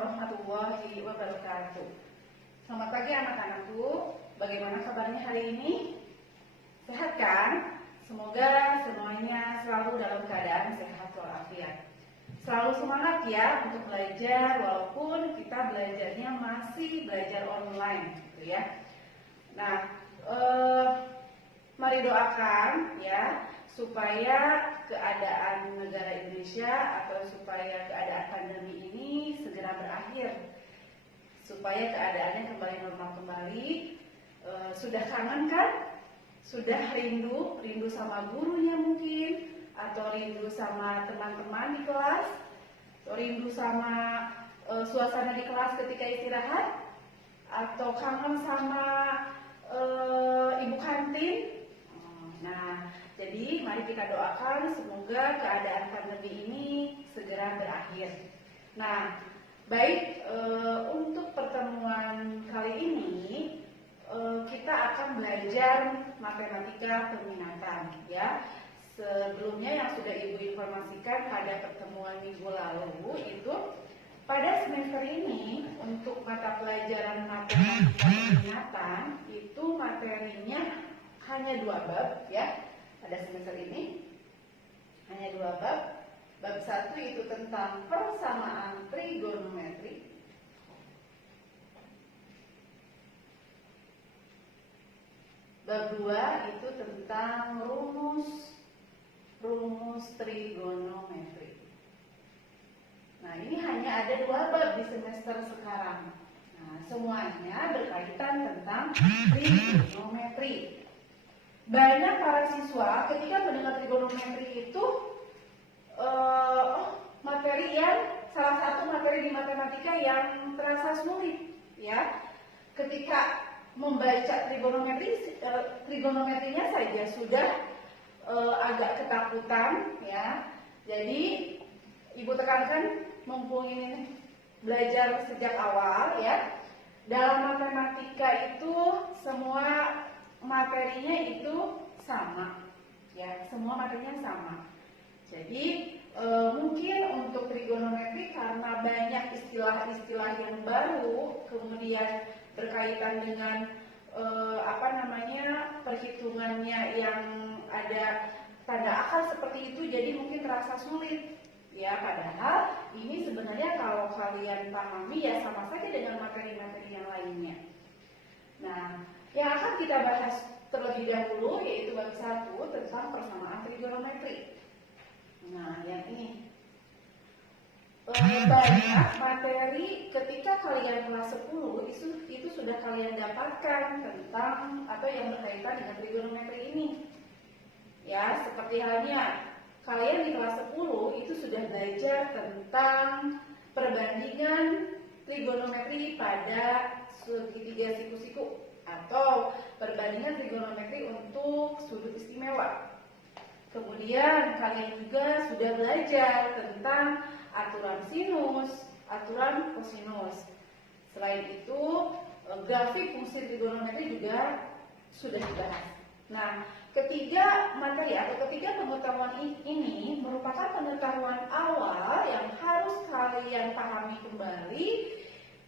warahmatullahi wabarakatuh. Selamat pagi anak-anakku. Bagaimana kabarnya hari ini? Sehat kan? Semoga semuanya selalu dalam keadaan sehat walafiat. Selalu semangat ya untuk belajar walaupun kita belajarnya masih belajar online gitu ya. Nah, mari doakan ya supaya keadaan negara Indonesia atau supaya keadaan pandemi ini segera berakhir, supaya keadaannya kembali normal kembali. Sudah kangen kan? Sudah rindu sama gurunya mungkin, atau rindu sama teman-teman di kelas, atau rindu sama suasana di kelas ketika istirahat, atau kangen sama ibu kantin. Nah, jadi mari kita doakan semoga keadaan pandemi ini segera berakhir. Nah, baik, untuk pertemuan kali ini kita akan belajar matematika peminatan ya. Sebelumnya yang sudah Ibu informasikan pada pertemuan minggu lalu itu pada semester ini untuk mata pelajaran matematika peminatan itu materinya hanya 2 bab ya. Pada semester ini hanya 2 bab. Bab 1 itu tentang persamaan trigonometri. Bab 2 itu tentang rumus trigonometri. Nah, ini hanya ada 2 bab di semester sekarang. Nah, semuanya berkaitan tentang trigonometri. Banyak para siswa ketika mendengar trigonometri itu materi yang salah satu materi di matematika yang terasa sulit ya. Ketika membaca trigonometrinya saja sudah agak ketakutan ya. Jadi Ibu tekankan mumpung ini belajar sejak awal ya. Dalam matematika itu semua materinya itu sama ya, semua materinya sama. Jadi mungkin untuk trigonometri karena banyak istilah-istilah yang baru, kemudian berkaitan dengan perhitungannya yang ada tanda akar seperti itu, jadi mungkin terasa sulit ya. Padahal ini sebenarnya kalau kalian pahami ya sama saja dengan materi-materi yang lainnya. Nah, yang akan kita bahas terlebih dahulu yaitu bab 1 tentang persamaan trigonometri. Nah, yang ini banyak materi ketika kalian kelas 10 itu sudah kalian dapatkan tentang atau yang berkaitan dengan trigonometri ini. Ya, seperti halnya kalian di kelas 10 itu sudah belajar tentang perbandingan trigonometri pada segitiga siku-siku atau perbandingan trigonometri untuk sudut istimewa. Kemudian kalian juga sudah belajar tentang aturan sinus, aturan kosinus. Selain itu, grafik fungsi trigonometri juga sudah dibahas. Nah, ketiga materi atau ketiga pengetahuan ini merupakan pengetahuan awal yang harus kalian pahami kembali,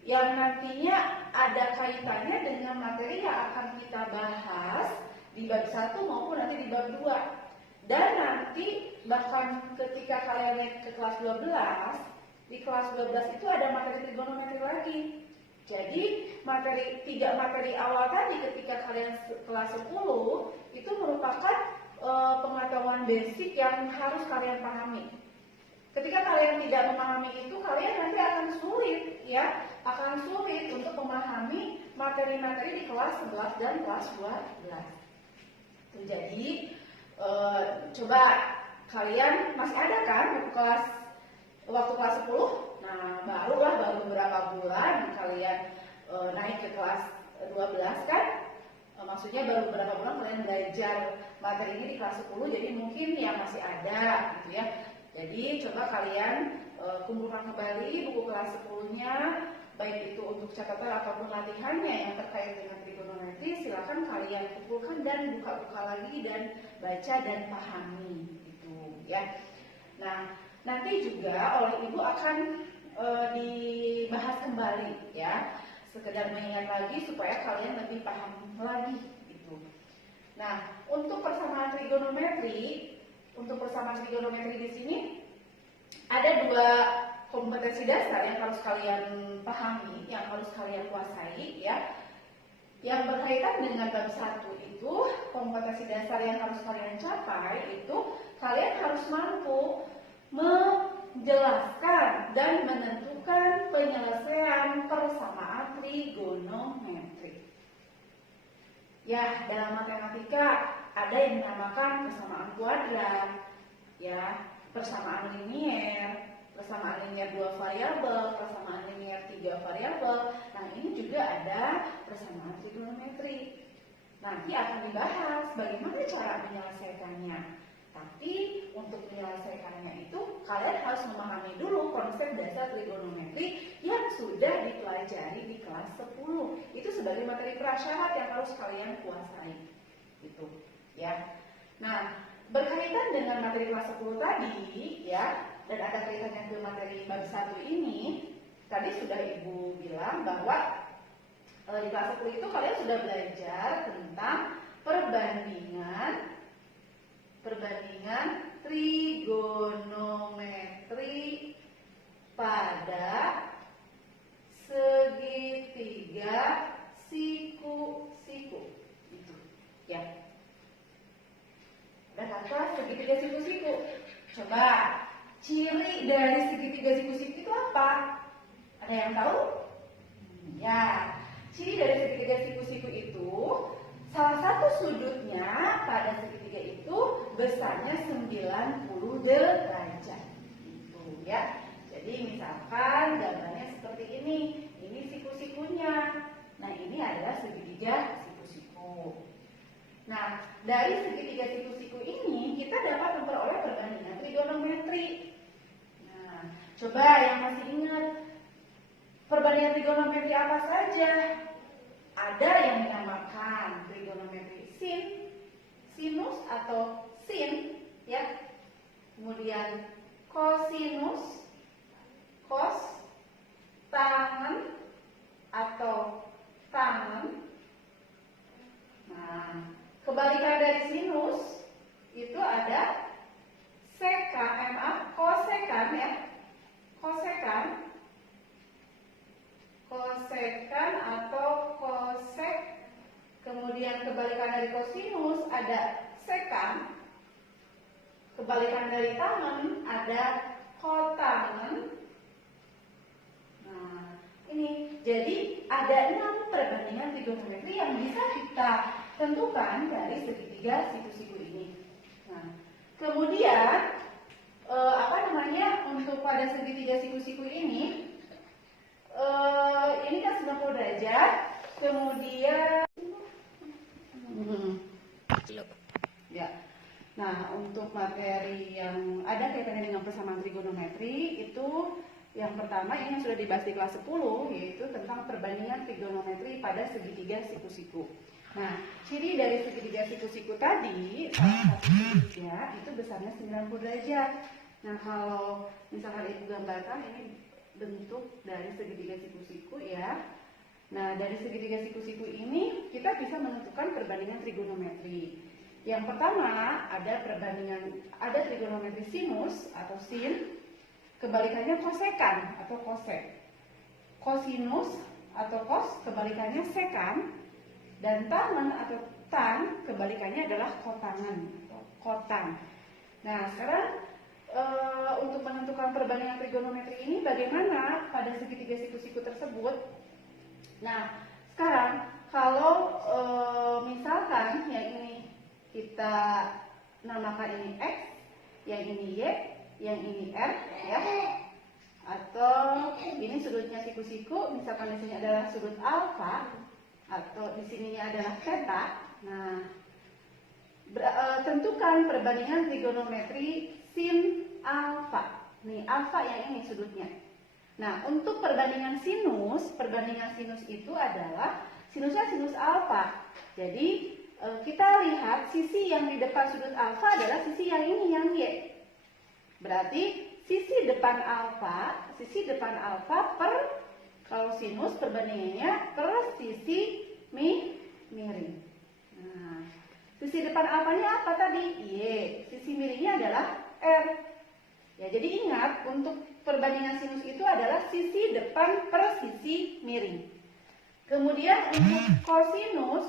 yang nantinya ada kaitannya dengan materi yang akan kita bahas di bab 1 maupun nanti di bab 2. Dan nanti bahkan ketika kalian naik ke kelas 12, di kelas 12 itu ada materi trigonometri lagi. Jadi tiga materi awal tadi ketika kalian kelas 10 itu merupakan pengetahuan basic yang harus kalian pahami. Ketika kalian tidak memahami itu, kalian nanti akan sulit ya, akan sulit untuk memahami materi-materi di kelas 11 dan kelas 12. Jadi coba kalian masih ada kan waktu kelas 10? Nah, baru beberapa bulan kalian naik ke kelas 12 kan? Maksudnya baru beberapa bulan kalian belajar materi ini di kelas 10, jadi mungkin ya masih ada gitu ya. Jadi coba kalian kumpulkan kembali buku kelas 10-nya, baik itu untuk catatan ataupun latihannya yang terkait dengan trigonometri, silakan kalian kumpulkan dan buka-buka lagi dan baca dan pahami gitu ya. Nah, nanti juga oleh Ibu akan dibahas kembali ya. Sekedar mengingat lagi supaya kalian lebih paham lagi gitu. Nah, untuk persamaan trigonometri di sini ada 2 kompetensi dasar yang harus kalian pahami, yang harus kalian kuasai ya. Yang berkaitan dengan bab 1 itu, kompetensi dasar yang harus kalian capai itu kalian harus mampu menjelaskan dan menentukan penyelesaian persamaan trigonometri. Ya, dalam matematika ada yang dinamakan persamaan kuadrat, ya, persamaan linier, persamaan linier 2 variabel, persamaan linier 3 variabel. Nah, ini juga ada persamaan trigonometri. Nanti akan dibahas bagaimana cara menyelesaikannya. Tapi untuk menyelesaikannya itu kalian harus memahami dulu konsep dasar trigonometri yang sudah dipelajari di kelas 10. Itu sebagai materi prasyarat yang harus kalian kuasai. Gitu, ya. Nah, berkaitan dengan materi kelas 10 tadi, ya, dan ada kaitannya ke materi bab 1 ini, tadi sudah Ibu bilang bahwa di kelas 10 itu kalian sudah belajar tentang perbandingan trigonometri pada segitiga siku-siku. Itu, ya. Ada kata segitiga siku-siku. Coba, ciri dari segitiga siku-siku itu apa? Ada yang tahu? Ya, ciri dari segitiga siku-siku itu salah satu sudutnya pada segitiga itu besarnya 90 derajat. Gitu ya. Jadi misalkan gambarnya seperti ini siku-sikunya. Nah, ini adalah segitiga siku-siku. Nah, dari segitiga siku-siku ini kita dapat memperoleh perbandingan trigonometri. Nah, coba yang masih ingat perbandingan trigonometri apa saja? Ada yang dinamakan trigonometri sinus atau sin, ya. Kemudian kosinus, cos, tangen atau tangen. Nah, kebalikan dari sinus itu ada kosekan ya. Kosekan atau kosek. Kemudian kebalikan dari kosinus ada sekan. Kebalikan dari tangen ada kotangen. Nah, ini jadi ada 6 perbandingan trigonometri yang bisa kita tentukan dari segitiga siku-siku ini. Nah, kemudian untuk pada segitiga siku-siku ini kan 90 derajat. Kemudian ya. Nah, untuk materi yang ada kaitannya dengan persamaan trigonometri itu yang pertama ini yang sudah dibahas di kelas 10, yaitu tentang perbandingan trigonometri pada segitiga siku-siku. Nah, ciri dari segitiga siku-siku tadi, salah satu segitiga itu besarnya 90 derajat. Nah, kalau misalkan Ibu gambarkan ini bentuk dari segitiga siku-siku ya. Nah, dari segitiga siku-siku ini kita bisa menentukan perbandingan trigonometri. Yang pertama ada trigonometri sinus atau sin, kebalikannya kosekan atau kosek. Kosinus atau kos, kebalikannya sekan. Dan tangen atau tan, kebalikannya adalah kotangen atau kotan. Nah, sekarang untuk menentukan perbandingan trigonometri ini bagaimana pada segitiga siku-siku tersebut? Nah, sekarang kalau misalkan yang ini kita namakan ini X, yang ini Y, yang ini R, ya, atau ini sudutnya siku-siku, misalkan di sini adalah sudut alfa, atau di sininya adalah theta. Nah, tentukan perbandingan trigonometri sin alfa. Nih, alfa yang ini sudutnya. Nah, untuk perbandingan sinus itu adalah sinusnya sinus alfa. Jadi, kita lihat sisi yang di depan sudut alfa adalah sisi yang ini, yang Y. Berarti sisi depan alfa per, kalau sinus perbandingannya per sisi miring. Nah, sisi depan alfanya apa tadi? Y. Sisi miringnya adalah R. Ya, jadi ingat untuk perbandingan sinus itu adalah sisi depan per sisi miring. Kemudian untuk kosinus,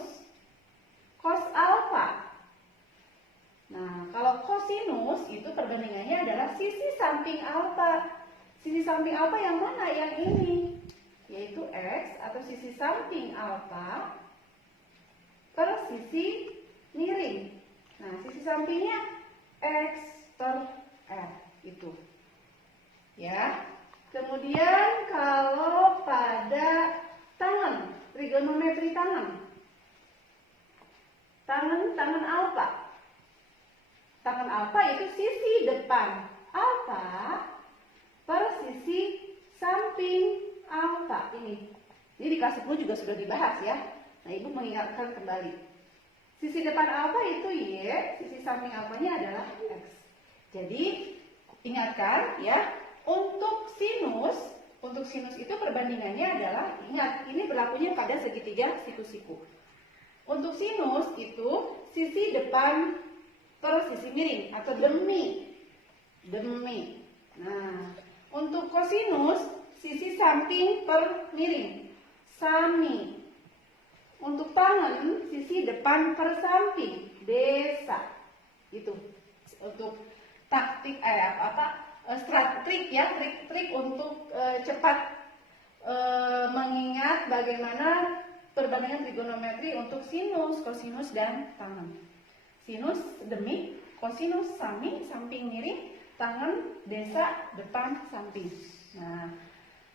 cos alfa. Nah, kalau kosinus itu perbandingannya adalah sisi samping alfa. Sisi samping alfa yang mana? Yang ini, yaitu X atau sisi samping alfa per sisi miring. Nah, sisi sampingnya X per R itu. Ya. Kemudian kalau pada tangan, trigonometri tangan alfa. Tangan alfa itu sisi depan alfa per sisi samping alfa ini. Ini di kelas 10 juga sudah dibahas ya. Nah, Ibu mengingatkan kembali. Sisi depan alfa itu Y, sisi samping alfanya adalah X. Jadi, ingatkan ya, untuk sinus itu perbandingannya adalah, ingat, ini berlakunya pada segitiga siku-siku. Untuk sinus itu sisi depan per sisi miring atau demi. Nah, untuk kosinus sisi samping per miring, sami. Untuk tangan sisi depan per samping, desa. Itu untuk taktik trik untuk cepat mengingat bagaimana perbandingan trigonometri untuk sinus, kosinus dan tangan. Sinus demi, kosinus sami, samping miring, tangan desa, depan samping. Nah,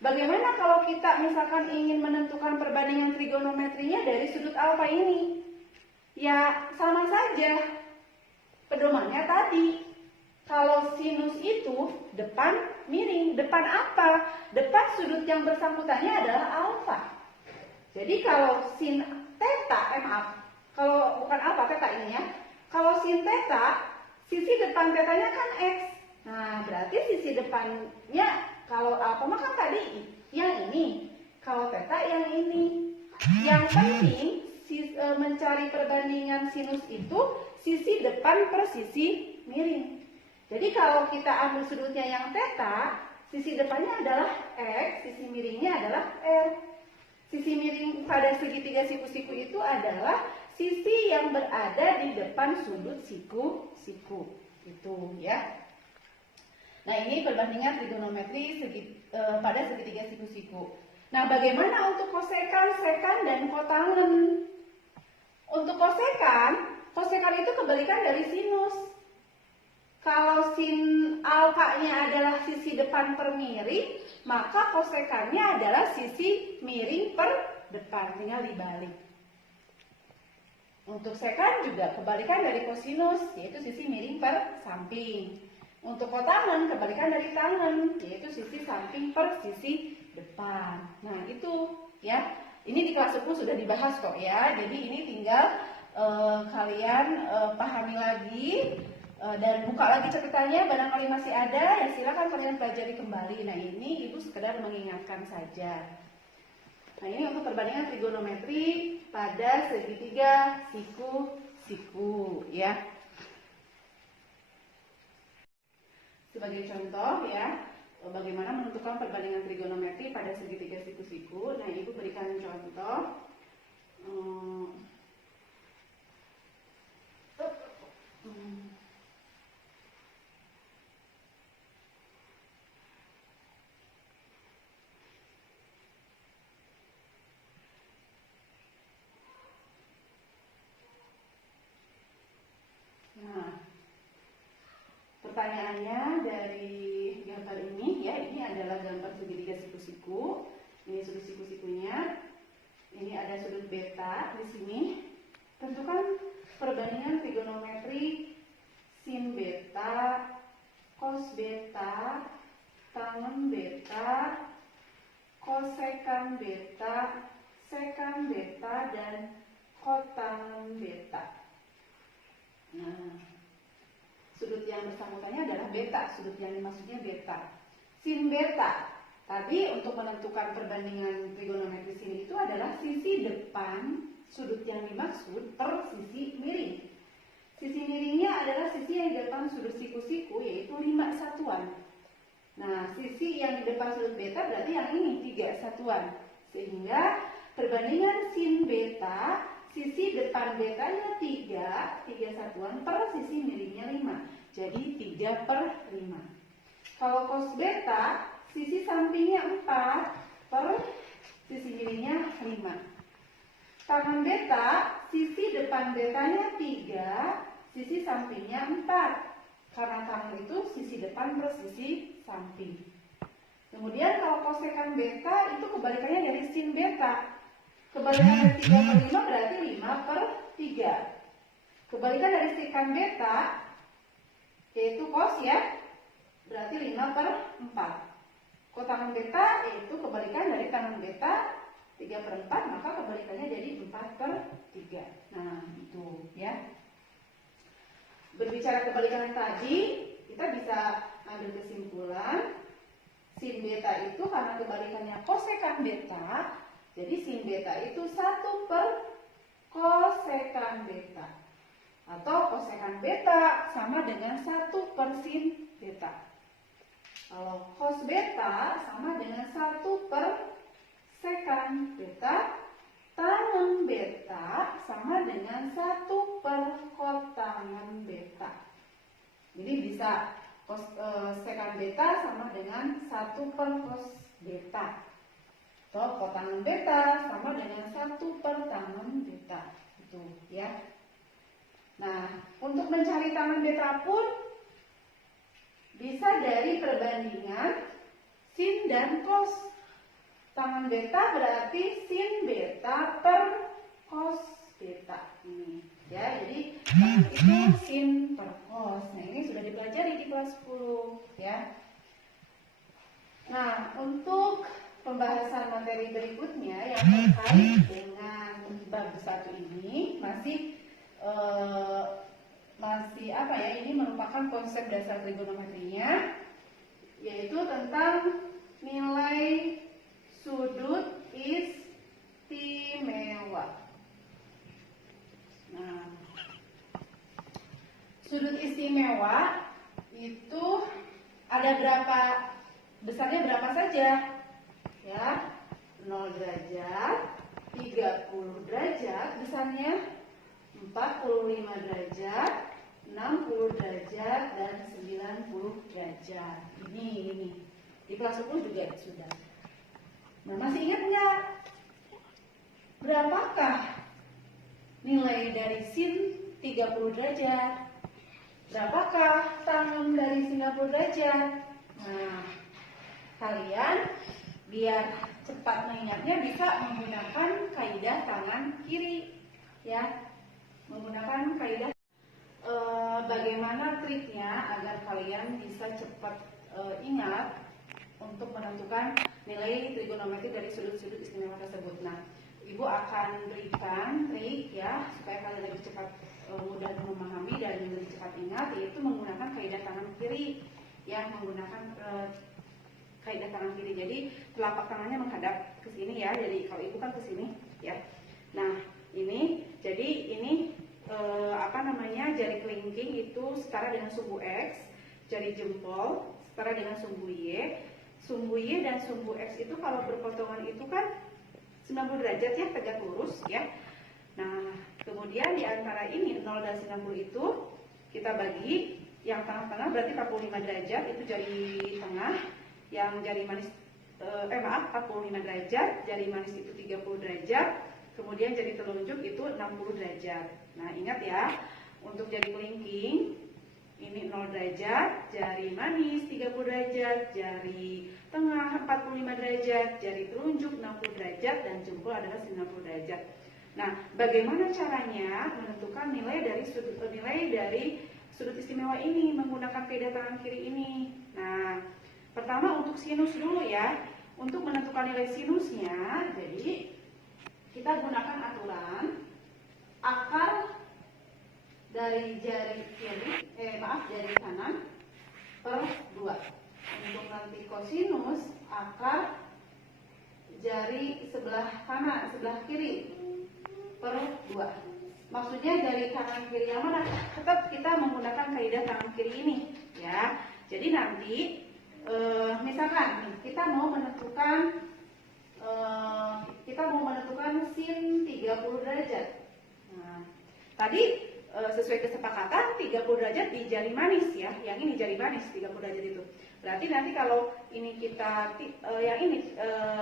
bagaimana kalau kita misalkan ingin menentukan perbandingan trigonometrinya dari sudut alfa ini? Ya, sama saja. Pedomannya tadi. Kalau sinus itu depan miring, depan apa? Depan sudut yang bersangkutannya adalah alfa. Jadi kalau sin theta, kalau bukan alfa, theta ini ya. Kalau sin theta, sisi depan tetanya kan X. Nah, berarti sisi depannya, kalau alfa mah kan tadi yang ini. Kalau theta yang ini. Yang penting mencari perbandingan sinus itu sisi depan per sisi miring. Jadi kalau kita ambil sudutnya yang theta, sisi depannya adalah X, sisi miringnya adalah R. Sisi miring pada segitiga siku-siku itu adalah sisi yang berada di depan sudut siku-siku. Itu ya. Nah, ini perbandingan trigonometri pada segitiga siku-siku. Nah, bagaimana untuk kosekan, sekan, dan kotangen? Untuk kosekan itu kebalikan dari sinus. Kalau sin alfanya adalah sisi depan per miring, maka kosekannya adalah sisi miring per depan, tinggal dibalik. Untuk sekan juga kebalikan dari kosinus, yaitu sisi miring per samping. Untuk kotangen kebalikan dari tangen, yaitu sisi samping per sisi depan. Nah, itu ya. Ini di kelas 10 sudah dibahas kok ya. Jadi ini tinggal kalian pahami lagi dan buka lagi ceritanya, barangkali masih ada, ya silakan kalian pelajari kembali. Nah, ini Ibu sekedar mengingatkan saja. Nah, ini untuk perbandingan trigonometri pada segitiga siku-siku ya. Sebagai contoh ya, bagaimana menentukan perbandingan trigonometri pada segitiga siku-siku. Nah, Ibu berikan contoh. Nah, pertanyaannya dari gambar ini ya, ini adalah gambar segitiga siku-siku. Ini sudut siku-sikunya. Ini ada sudut beta di sini. Tentukan perbandingan trigonometri sin beta, cos beta, tangen beta, kosekan beta, sekan beta, dan kotangen beta. Nah, sudut yang bersangkutannya adalah beta, sudut yang dimaksudnya beta. Sin beta. Tadi untuk menentukan perbandingan trigonometri sin itu adalah sisi depan sudut yang dimaksud per sisi miring. Sisi miringnya adalah sisi yang di depan sudut siku-siku, yaitu 5 satuan. Nah, sisi yang di depan sudut beta berarti yang ini 3 satuan. Sehingga perbandingan sin beta, sisi depan betanya 3 satuan per sisi miringnya 5. Jadi 3/5. Kalau cos beta, sisi sampingnya 4 per sisi miringnya 5. Tangen beta, sisi depan betanya 3, sisi sampingnya 4. Karena tangen itu sisi depan per sisi samping. Kemudian kalau kosekan beta itu kebalikannya dari sin beta. Kebalikan dari 3/5 berarti 5/3. Kebalikan dari sekan beta, yaitu cos ya, berarti 5/4. Kotangan beta yaitu kebalikan dari tangan beta 3/4, maka kebalikannya jadi 4/3. Nah, itu ya. Berbicara kebalikan tadi, kita bisa ambil kesimpulan sin beta itu karena kebalikannya kosekan beta, jadi sin beta itu 1 per kosekan beta. Atau kosekan beta sama dengan 1 per sin beta. Kalau cos beta sama dengan 1 per sekan beta, tangen beta sama dengan 1 per kotangen beta. Jadi bisa sekan beta sama dengan 1 per cos beta. Atau kotangen beta sama dengan 1 per tangen beta. Itu ya. Nah, untuk mencari tangen beta pun bisa dari perbandingan sin dan cos. Tangen beta berarti sin beta per cos beta. Ini ya, jadi itu sin per cos. Nah, ini sudah dipelajari di kelas 10 ya. Nah, untuk pembahasan materi berikutnya yang terkait dengan bab 1 ini masih apa ya, ini merupakan konsep dasar trigonometrinya, yaitu tentang nilai sudut istimewa. Nah, sudut istimewa itu ada berapa, besarnya berapa saja ya, 0 derajat, 30 derajat besarnya, 45 derajat, 60 derajat, dan 90 derajat. Ini di kelas 10 juga sudah. Nah, masih ingat nggak berapakah nilai dari sin 30 derajat? Berapakah tangen dari 90 derajat? Nah, kalian biar cepat mengingatnya bisa menggunakan kaidah tangan kiri ya. Menggunakan kaidah bagaimana triknya agar kalian bisa cepat ingat untuk menentukan nilai trigonometri dari sudut-sudut istimewa tersebut. Nah, Ibu akan berikan trik ya supaya kalian lebih cepat mudah memahami dan lebih cepat ingat, yaitu menggunakan kaidah tangan kiri ya, menggunakan kaidah tangan kiri. Jadi telapak tangannya menghadap ke sini ya. Jadi kalau Ibu kan ke sini ya. Nah, ini jadi ini jari kelingking itu setara dengan sumbu X, jari jempol setara dengan sumbu Y. Sumbu Y dan sumbu X itu kalau berpotongan itu kan 90 derajat ya, tegak lurus ya. Nah, kemudian di antara ini 0 dan 90 itu kita bagi, yang tengah-tengah berarti 45 derajat itu jari tengah, yang jari manis 45 derajat, jari manis itu 30 derajat, kemudian jari telunjuk itu 60 derajat. Nah, ingat ya, untuk jari kelingking ini 0 derajat, jari manis 30 derajat, jari tengah 45 derajat, jari telunjuk 60 derajat, dan jempol adalah 90 derajat. Nah, bagaimana caranya menentukan nilai dari sudut istimewa ini menggunakan kaidah tangan kiri ini? Nah, pertama untuk sinus dulu ya. Untuk menentukan nilai sinusnya, jadi kita gunakan aturan akar dari jari jari kanan per 2. Untuk nanti kosinus akar jari sebelah kanan, sebelah kiri per 2. Maksudnya dari kanan kiri yang mana? Tetap kita menggunakan kaidah tangan kiri ini, ya. Jadi nanti misalkan kita mau menentukan sin 30 derajat. Nah, tadi sesuai kesepakatan 30 derajat di jari manis ya. Yang ini jari manis 30 derajat itu. Berarti nanti kalau ini kita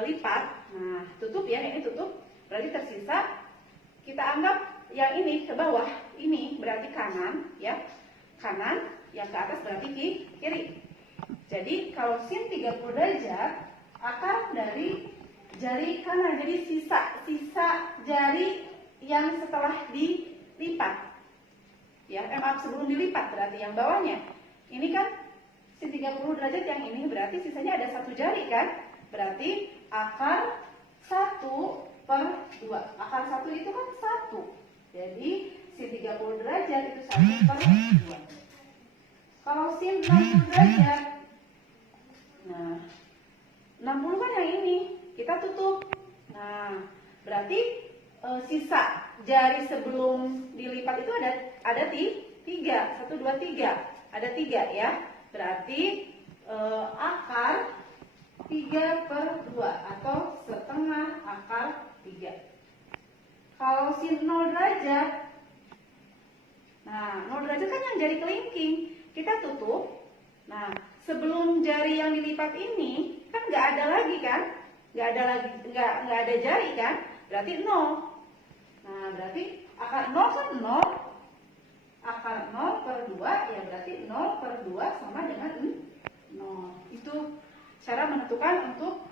lipat, nah tutup ya, ini tutup. Berarti tersisa kita anggap yang ini ke bawah. Ini berarti kanan ya. Kanan, yang ke atas berarti kiri. Jadi kalau sin 30 derajat akar dari jari kanan. Jadi sisa jari yang setelah dilipat. Ya, maaf, sebelum dilipat berarti yang bawahnya. Ini kan sin 30 derajat yang ini berarti sisanya ada 1 jari kan? Berarti akar 1 per 2. Akar 1 itu kan 1. Jadi sin 30 derajat itu 1 per 2. Kalau sin 60 derajat, nah 60 kan yang ini, kita tutup. Nah, berarti sisa jari sebelum dilipat itu ada 3, 1, 2, 3, ada 3 ya. Berarti akar 3 per 2 atau setengah akar 3. Kalau sin 0 derajat, nah 0 derajat kan yang jari kelingking, kita tutup. Nah, sebelum jari yang dilipat ini kan nggak ada lagi kan, nggak ada jari kan, berarti 0. Nah, berarti akar 0 kan 0. Akar 0 per 2 ya berarti 0 per 2 sama dengan 0. Itu cara menentukan untuk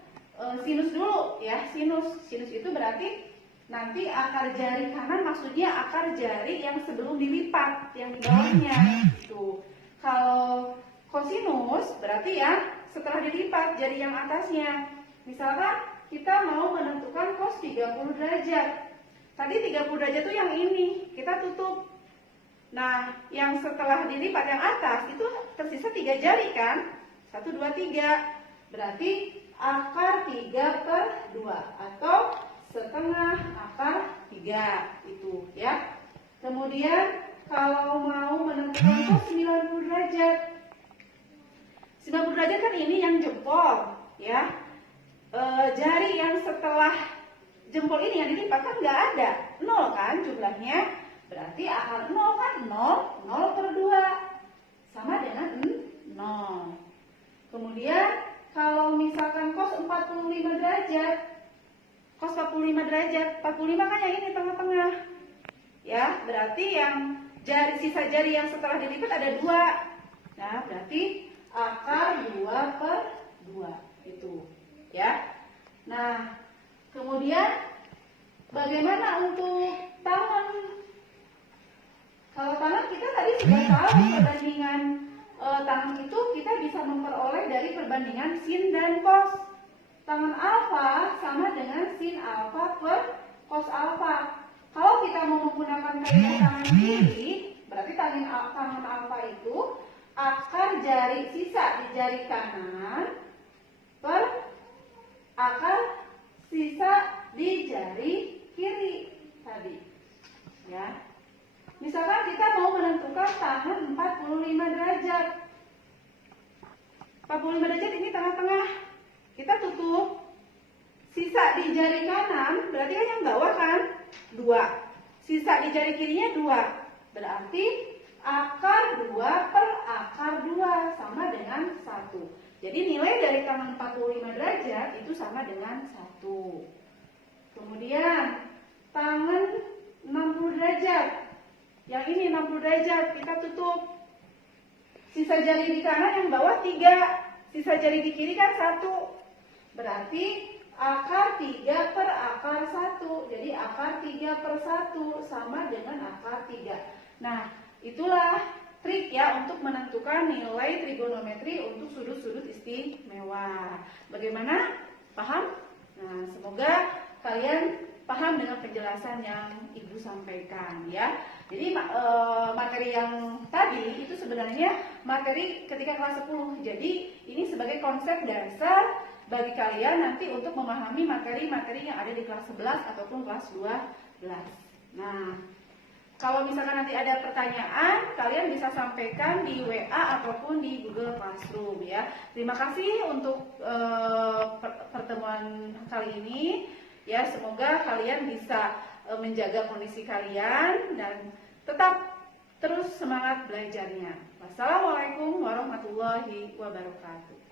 sinus dulu ya. Sinus itu berarti nanti akar jari kanan, maksudnya akar jari yang sebelum dilipat, yang di bawahnya itu. Kalau kosinus berarti ya setelah dilipat jari yang atasnya. Misalkan kita mau menentukan cos 30 derajat. Tadi 30 derajat itu yang ini, kita tutup. Nah, yang setelah dilipat yang atas itu tersisa 3 jari kan? 1, 2, 3. Berarti akar 3 per 2 atau setengah akar 3 itu ya. Kemudian kalau mau menentukan cos 90 derajat. 90 derajat kan ini yang jempol ya. Jari yang setelah jempol ini yang dilipat kan nggak ada, 0 kan jumlahnya. Berarti akar 0 kan 0 per 2 sama dengan 0. Kemudian kalau misalkan cos 45 derajat, cos 45 derajat, 45 kan yang ini tengah-tengah. Ya, berarti yang sisa jari yang setelah dilipat ada 2. Nah, berarti akar 2 per 2 itu ya. Nah, kemudian bagaimana untuk tangan? Kalau tangan kita tadi sudah tahu perbandingan tangan itu kita bisa memperoleh dari perbandingan sin dan cos. Tangan alfa sama dengan sin alfa per cos alfa. Kalau kita mau menggunakan kaidah tangan kiri, berarti tangan alfa itu akar jari sisa di jari kanan per akar sisa di jari kiri tadi ya. Misalkan kita mau menentukan tangan 45 derajat. 45 derajat ini tengah-tengah. Kita tutup. Sisa di jari kanan berarti kan yang bawah kan 2. Sisa di jari kirinya 2. Berarti akar 2 per akar 2 sama dengan 1. Jadi nilai dari tangan 45 derajat itu sama dengan 1. Kemudian tangan 60 derajat. Yang ini 60 derajat, kita tutup. Sisa jari di kanan yang bawah 3. Sisa jari di kiri kan 1. Berarti akar 3 per akar 1. Jadi akar 3 per 1 sama dengan akar 3. Nah, itulah trik ya untuk menentukan nilai trigonometri untuk sudut-sudut istimewa. Bagaimana? Paham? Nah, semoga kalian paham dengan penjelasan yang Ibu sampaikan ya. Jadi materi yang tadi itu sebenarnya materi ketika kelas 10. Jadi ini sebagai konsep dasar bagi kalian nanti untuk memahami materi-materi yang ada di kelas 11 ataupun kelas 12. Nah, kalau misalkan nanti ada pertanyaan, kalian bisa sampaikan di WA ataupun di Google Classroom ya. Terima kasih untuk pertemuan kali ini. Ya, semoga kalian bisa menjaga kondisi kalian dan tetap terus semangat belajarnya. Wassalamualaikum warahmatullahi wabarakatuh.